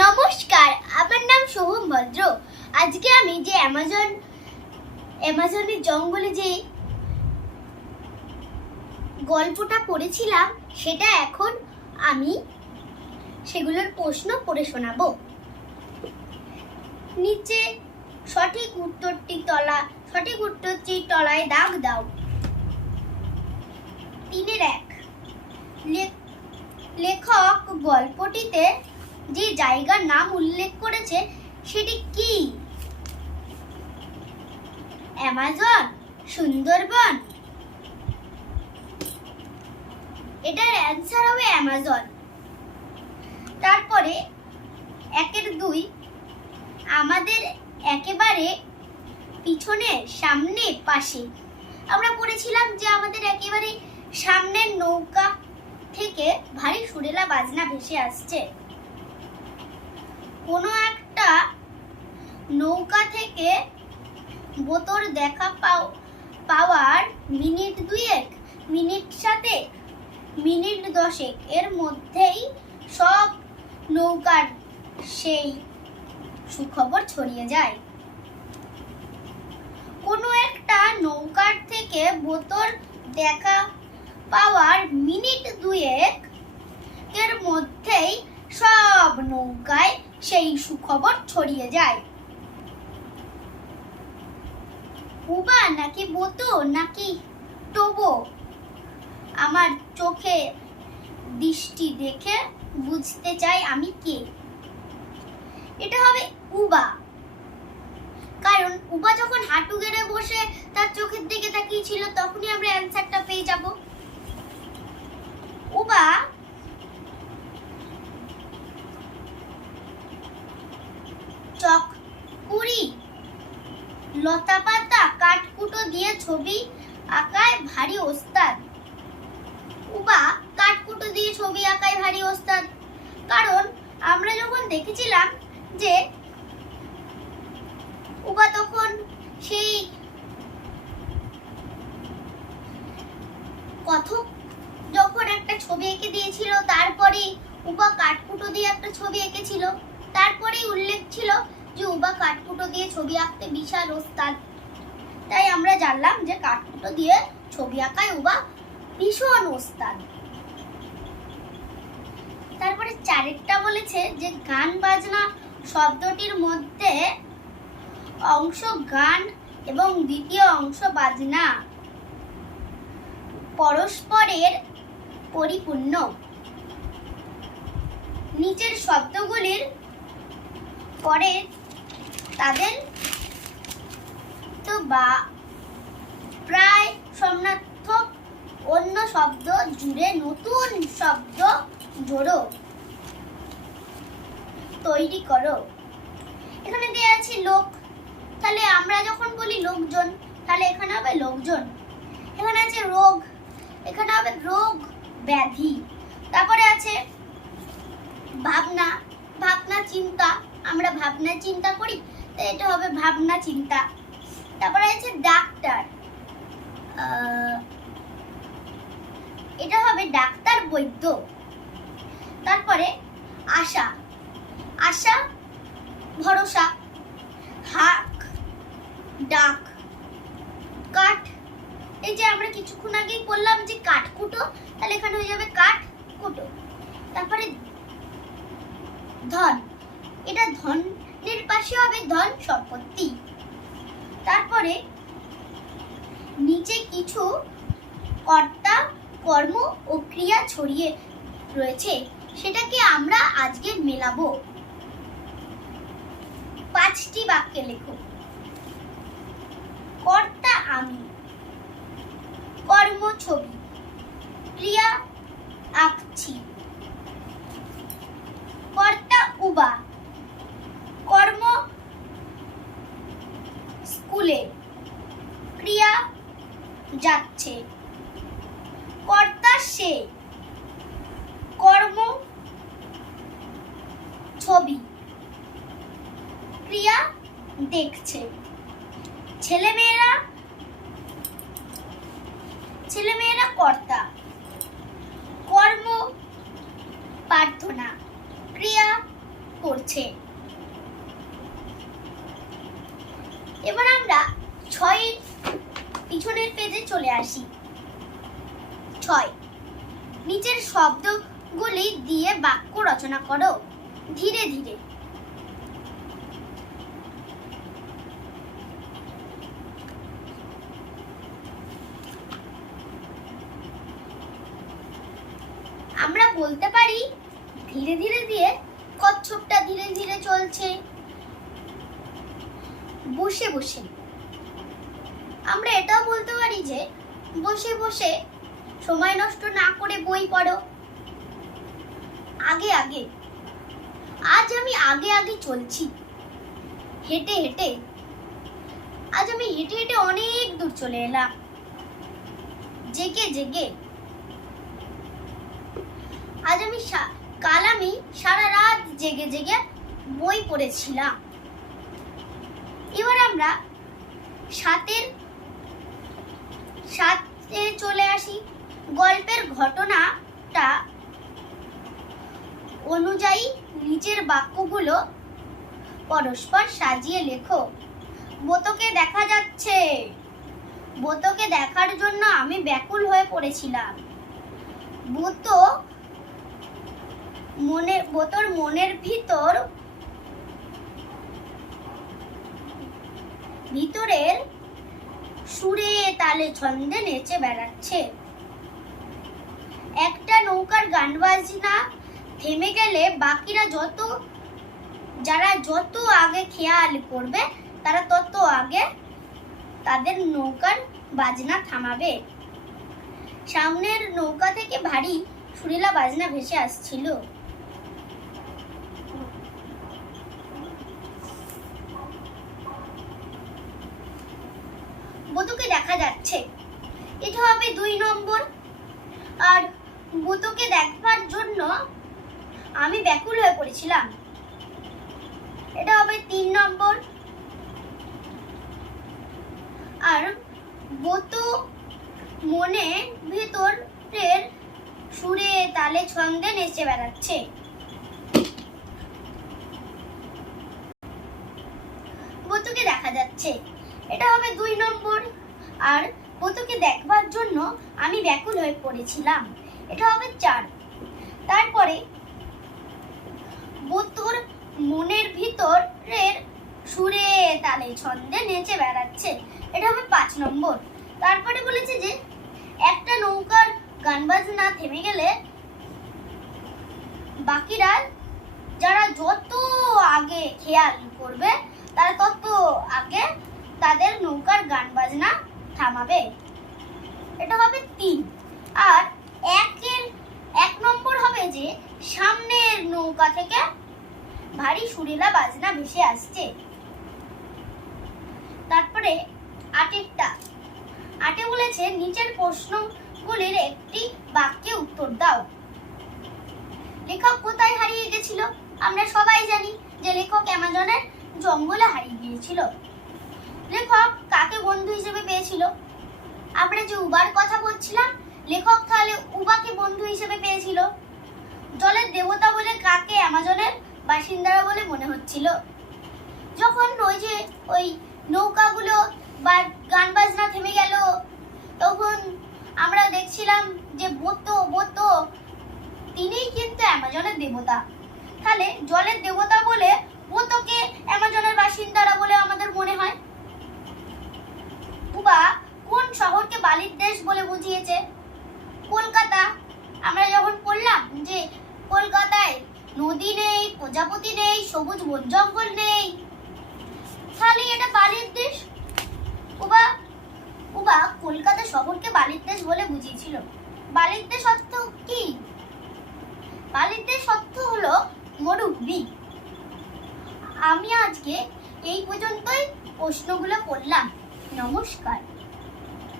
নমস্কার, আমার নাম সোহম ভদ্র। আজকে আমি যে অ্যামাজন, অ্যামাজনের জঙ্গলে যে গল্পটা পড়েছিলাম, সেটা এখন আমি সেগুলোর প্রশ্ন পড়ে শোনাবো। নিচে সঠিক উত্তরটি তলা, সঠিক উত্তরটি তলায় দাগ দাও। তিনের এক। লেখক গল্পটিতে যে জায়গার নাম উল্লেখ করেছে সেটি কি? অ্যামাজন, সুন্দরবন। এটার অ্যান্সার হবে অ্যামাজন। তারপরে একের দুই, আমাদের একেবারে পিছনে, সামনে, পাশে। আমরা পড়েছিলাম যে আমাদের একেবারে সামনের নৌকা থেকে ভারী সুরেলা বাজনা ভেসে আসছে। কোনো একটা নৌকা থেকে বোতর দেখা পাও, পাওয়ার মিনিট দুয়েক, মিনিট সাথে মিনিট দশেক। এর মধ্যেই সব নৌকার সেই সুখবর ছড়িয়ে যায়। কোনো একটা নৌকার থেকে বোতল দেখা পাওয়ার মিনিট দুয়েক, এর মধ্যেই সব নৌকায় সেই সুখবর ছড়িয়ে যায়। উবা নাকি বোতো, নাকি টোবো? আমার চোখে দৃষ্টি দেখে বুঝতে চাই আমি কে। এটা হবে উবা কারণ উবা যখন হাঁটু গেড়ে বসে তার চোখের দিকে তাকিয়েছিল তখনই আমরা অ্যান্সারটা পেয়ে যাব। উবা লতা পাতা, কাঠকুটো দিয়ে ছবি আঁকায় ভারী ওস্তাদ। উবা, কাঠকুটো দিয়ে ছবি আঁকায় ভারী ওস্তাদ। কারণ আমরা যখন দেখেছিলাম যে উবা তখন সেই কথক যখন একটা ছবি এঁকে দিয়েছিল তারপরে উবা কাঠকুটো দিয়ে একটা ছবি এঁকেছিল। তারপরেই উল্লেখ ছিল যে উবা কাঠকুটো দিয়ে ছবি আঁকতে বিশাল ওস্তাদ। তাই আমরা জানলাম যে কাঠকুটো দিয়ে ছবি আঁকায় উবা ভীষণ ওস্তাদ। তারপরে চারেরটা বলেছে যে গান বাজনা শব্দটির মধ্যে অংশ গান এবং দ্বিতীয় অংশ বাজনা। পরস্পরের পরিপূর্ণ। নিচের শব্দগুলির পরে তাদের তো বা প্রায় সমার্থক অন্য শব্দ জুড়ে নতুন শব্দ জোড়ো তৈরি করো। এখানে দেওয়া আছে লোক। তাহলে আমরা যখন বলি লোকজন, তাহলে এখানে হবে লোকজন। এখানে আছে রোগ। এখানে হবে রোগ ব্যাধি। তারপরে আছে ভাবনা। ভাবনা চিন্তা। আমরা ভাবনা চিন্তা করি। এটা হবে ভাবনা, চিন্তা। তারপরে আছে ডাক্তার। এটা হবে ডাক্তার বৈদ্য। তারপরে আশা। আশা, ভরসা। হাক, ডাক। কাঠ। এই যে আমরা কিছুক্ষণ আগেই বললাম যে কাঠ কুটো, তাহলে এখানে হয়ে যাবে কাঠ কুটো। তারপরে ধন। এটা ধনের পাশে হবে ধন সম্পত্তি। তারপরে নিচে কিছু কর্তা, কর্ম ও ক্রিয়া ছড়িয়ে রয়েছে, সেটাকে আমরা আজকে মেলাবো। পাঁচটি বাক্যে লেখো। কর্তা আমি, কর্ম ছবি, ক্রিয়া আঁকছি। কর্তা উবা কর্ম স্কুলে ক্রিয়া যাচ্ছে কর্তা সে। কর্ম। ছবি। ক্রিয়া দেখছে। ছেলেমেয়েরা। ছেলেমেয়েরা কর্তা। কর্ম। প্রার্থনা। ক্রিয়া করছে। এবার আমরা ছয় পিছনের পেজে চলে আসি। ছয়। নিচের শব্দগুলি দিয়ে বাক্য রচনা করো। ধীরে ধীরে। আমরা বলতে পারি, ধীরে ধীরে দিয়ে কচ্ছপটা ধীরে ধীরে চলছে। বসে বসে। আমরা এটাও বলতে পারি যে বসে বসে সময় নষ্ট না করে বই পড়ো। আগে আগে। আজ আমি আগে আগে চলছি। হেঁটে হেঁটে। আজ আমি হেঁটে হেঁটে অনেক দূর চলে এলাম। জেগে জেগে। আজ আমি কাল আমি সারা রাত জেগে জেগে বই পড়েছিলাম। এবার আমরা সাতের সাতে চলে আসি। গল্পের ঘটনাটা অনুযায়ী নিচের বাক্যগুলো পরস্পর সাজিয়ে লেখো। বোতকে দেখা যাচ্ছে। বোতকে দেখার জন্য আমি ব্যাকুল হয়ে পড়েছিলাম। বোতো মনে, বোতর মনের ভিতর, ভিতরের সুরে তালে ছন্দে নেচে বেড়াচ্ছে। একটা নৌকার গান বাজনা, থেমে গেলে বাকিরা যত, যারা যত আগে খেয়াল করবে, তারা তত আগে তাদের নৌকার বাজনা থামাবে। সামনের নৌকা থেকে ভারী সুরিলা বাজনা ভেসে আসছিল বধুকে দেখা যাচ্ছে এটা হবে দুই নম্বর। আর বুতুকে দেখবার জন্য আমি ব্যাকুল হয়ে পড়েছিলাম। এটা হবে তিন নম্বর। আর বতু মনে ভেতরের সুরে তালে ছন্দে নেচে বেড়াচ্ছে। বতুকে দেখা যাচ্ছে। এটা হবে দুই নম্বর। আর বতুকে দেখবার জন্য আমি ব্যাকুল হয়ে পড়েছিলাম। এটা হবে চার। তারপরে বতুর মনের ভিতরের সুরে তালে ছন্দে নেচে বেড়াচ্ছে। এটা হবে পাঁচ নম্বর। তারপরে বলেছে যে, একটা নৌকার গান বাজনা থেমে গেলে বাকিরা যারা যত আগে খেয়াল করবে, তারা তত আগে তাদের নৌকার গান বাজনা থামাবে? এটা হবে তিন। আর একের এক নম্বর হবে যে, সামনের নৌকা থেকে ভারী সুরেলা বাজনা ভেসে আসছে। তারপরে আটেরটা। আটে বলেছে, নিচের প্রশ্নগুলির একটি বাক্যে উত্তর দাও। লেখক কোথায় হারিয়ে গেছিল? আমরা সবাই জানি যে লেখক অ্যামাজনের জঙ্গলে হারিয়ে গিয়েছিল। লেখক কাকে বন্ধু হিসেবে পেয়েছিল। আমরা যে উবার কথা বলছিলাম, লেখক তাহলে উবাকে বন্ধু হিসেবে পেয়েছিল। জলের দেবতা বলে কাকে অ্যামাজনের বাসিন্দারা বলে মনে হচ্ছিল। যখন ওই যে ওই নৌকাগুলো বা গান বাজনা থেমে গেল, তখন আমরা দেখছিলাম যে বোতো বোতো, তিনিই কিন্তু অ্যামাজনের দেবতা। তাহলে জলের দেবতা বলে বোতোকে অ্যামাজনের বাসিন্দারা বলে আমাদের মনে হয় কুবা কোন শহরকে বালির দেশ বলে বুঝিয়েছে কলকাতা আমরা যখন পড়লাম যে কলকাতায় নদী নেই প্রজাপতি নেই সবুজ বন জঙ্গল নেই তাহলে এটা বালির দেশ উবা উবা কলকাতা শহরকে বালির দেশ বলে বুঝিয়েছিল। বালির দেশ অর্থ কি? বালির দেশ অর্থ হলো মরুভূমি। আমি আজকে এই পর্যন্তই প্রশ্নগুলো করলাম। নমস্কার।